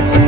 words.